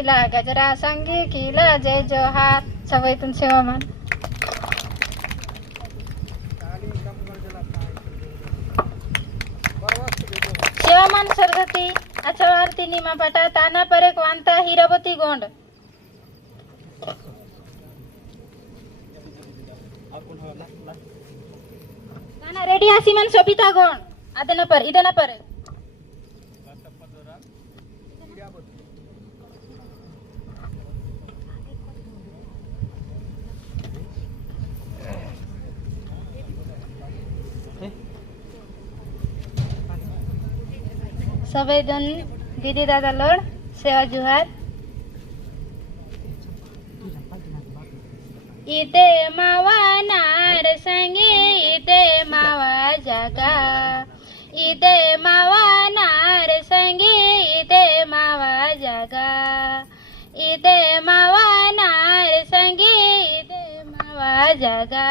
किला गजरा संगी किला जय जोहार सवयतून सेवामान सेवामान सरस्वती अचवारती निमा पाटा ताना परेक वांता हिरावती गोंड नाना रेडी आसीमन सोबिता गोंड आदना पर इदना पर सवेदन दीदी दादा लोड सेवा जुहार इदे मावा नार संगे इदे मावा जगा इदे मावा नार संगे इदे मावा जगा इदे मावा नार संगे इदे मावा जगा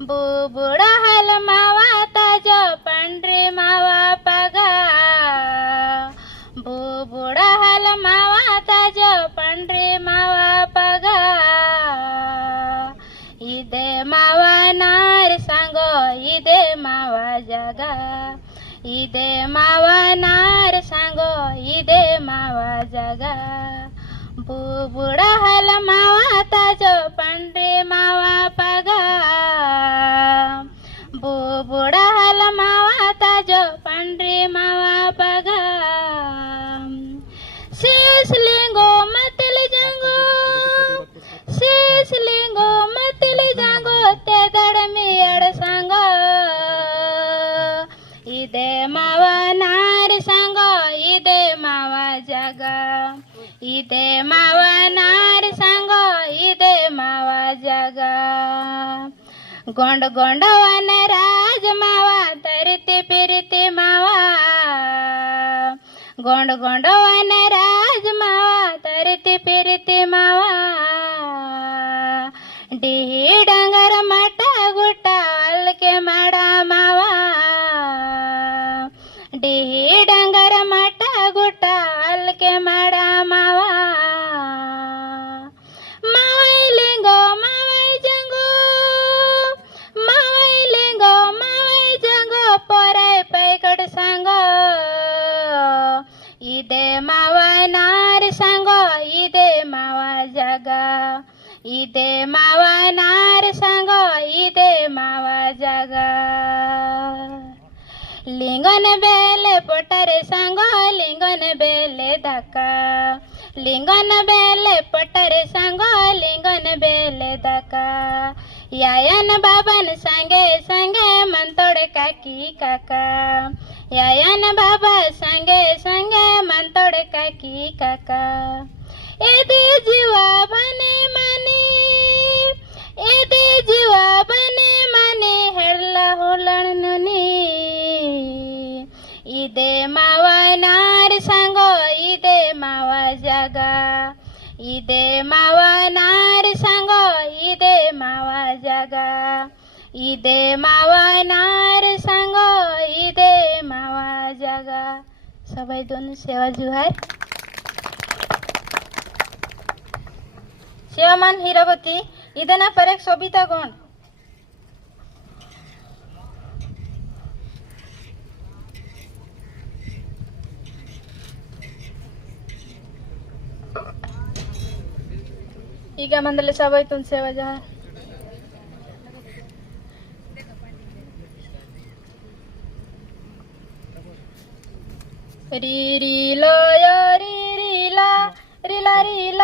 बुबुड़ा हल मावा ताजो पंड्री मावा पगा बुबुड़ा हल मावा ताजो पंड्री मावा पगा इदे मावा नार सांगो इदे मावा जगा इदे मावा नार सांगो इदे मावा जगा बुबुड़ा हल मावा ताजो पंड्री मावा पगा बुबुड़ा हल मावा ताजो पंड्री मावा पगा शेष लिंगो मतली जंगो शेष लिंगो मतली जंगो ते दड़मी अड़ सांगो इदे मावा नार सांगो इदे मावा जगा इदे मावा नार सांगो इदे मावा जगा गोंड गोंडवन राज मावा तरती पिरती मावा गोंड गोंडवन राज मावा तरती पिरती मावा डिही डंगर मटा गुटा अलके माडा मावा डिही डंगर मटा गुटा अलके माडा मावा मावै लिंगो मावै जंगो मावै लिंगो मावै जंगो पोराय पैकड सांगो इदे मावा नार सांगो इदे मावा जगा इदे मावा नार सांगो इदे मावा जगा लिंगन बेले पटरे सांगो लिंगन बेले धक्का लिंगन बेले पटरे सांगो लिंगन बेले धक्का यायन बाबन सांगे सांगे मनतोडे काकी काका यायन बाबा सांगे सांगे मनतोडे काकी काका एदे जीवा बने माने एदे जीवा बने माने हेडला होलन नुनी इदे मावा नार सांगो इदे मावा जगा इदे मावा नार सांगो इदे मावा जगा इदे मावा नार सांगो इदे मावा जगा सबाई दोन सेवा जुहार सेवामान हिरावती इदना परेक सोबिता गोंड ಈಗ ಮಂದಲೆ ಸಬೈತುನ್ ಸೇವಾ ಜಹಾರ್ ರಿ ರಿ ಲ ಯ ರಿ ರಿ ಲ ರಿ ಲ ರಿ ಲ